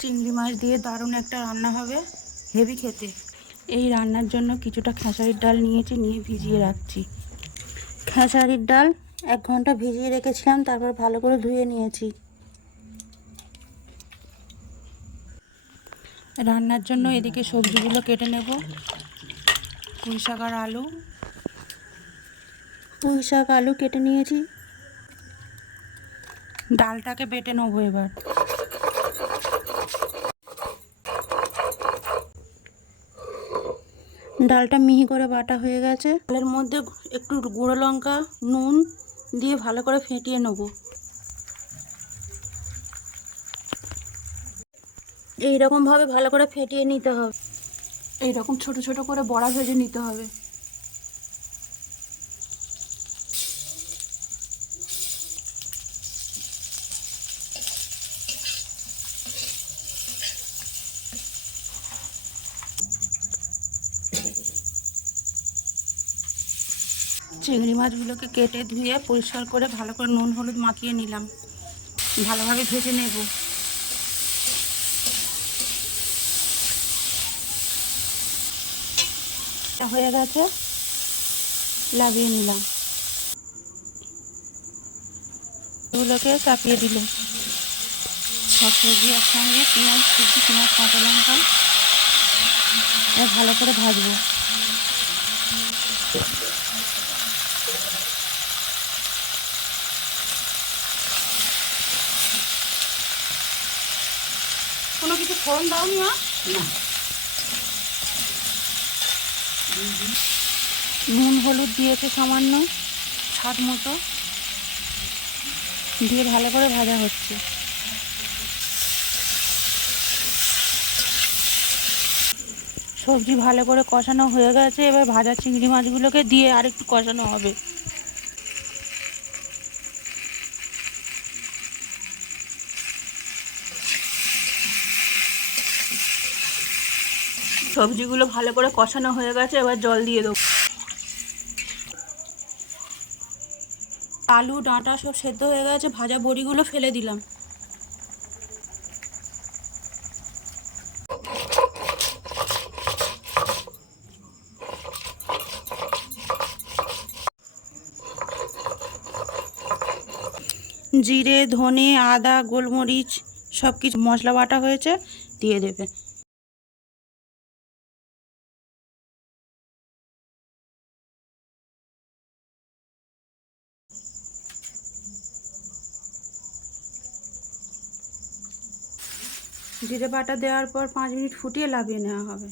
চিংড়ি মাছ দিয়ে দারুণ একটা রান্না হবে, হেভি খেতে। এই রান্নার জন্য কিছুটা খেসারির ডাল নিয়েছি, নিয়ে ভিজিয়ে রাখছি। খেসারির ডাল 1 ঘন্টা ভিজিয়ে রেখেছিলাম, তারপর ভালো করে ধুয়ে নিয়েছি। রান্নার জন্য এদিকে সবজিগুলো কেটে নেব। পুঁই শাক আর আলু, পুঁই শাক আলু কেটে নিয়েছি। ডালটাকে বেটে নেবো এবার। ডালটা মিহি করে বাটা হয়ে গেছে। ডালের মধ্যে একটু গুঁড়ো লঙ্কা, নুন দিয়ে ভালো করে ফেটিয়ে নেব। এইরকমভাবে ভালো করে ফেটিয়ে নিতে হবে। এইরকম ছোট ছোট করে বড়া ভেজে নিতে হবে। চিংড়ি মাছগুলোকে কেটে ধুয়ে পরিষ্কার করে ভালো করে নুন হলুদ মাখিয়ে নিলাম। ভালোভাবে ভেজে নেব। হয়ে গেছে, লাগিয়ে নিলাম। এগুলোকে চাপিয়ে দিলাম। সব সবজি একসঙ্গে পেঁয়াজ কুচি, পেঁয়াজ কাঁচা লঙ্কা ভালো করে ভাজবো। কোনো কিছু ফোড়ন দাওনি? না, নুন হলুদ দিয়েছে সামান্য, স্বাদ মতো দিয়ে ভালো করে ভাজা হচ্ছে। সবজি ভালো করে কষানো হয়ে গেছে, এবার ভাজা চিংড়ি মাছগুলোকে দিয়ে আরেকটু কষানো হবে। সবজিগুলো ভালো করে কষানো হয়ে গেছে, এবার জল দিয়ে দেবো। আলু ডাঁটা সব সেদ্ধ হয়ে গেছে, ভাজা বড়িগুলো ফেলে দিলাম। জিরে, ধনে, আদা, গোলমরিচ সব কিছু মশলা বাটা হয়েছে, দিয়ে দেবে। জিরে বাটা দেওয়ার পর 5 মিনিট ফুটিয়ে নামিয়ে নেওয়া হবে।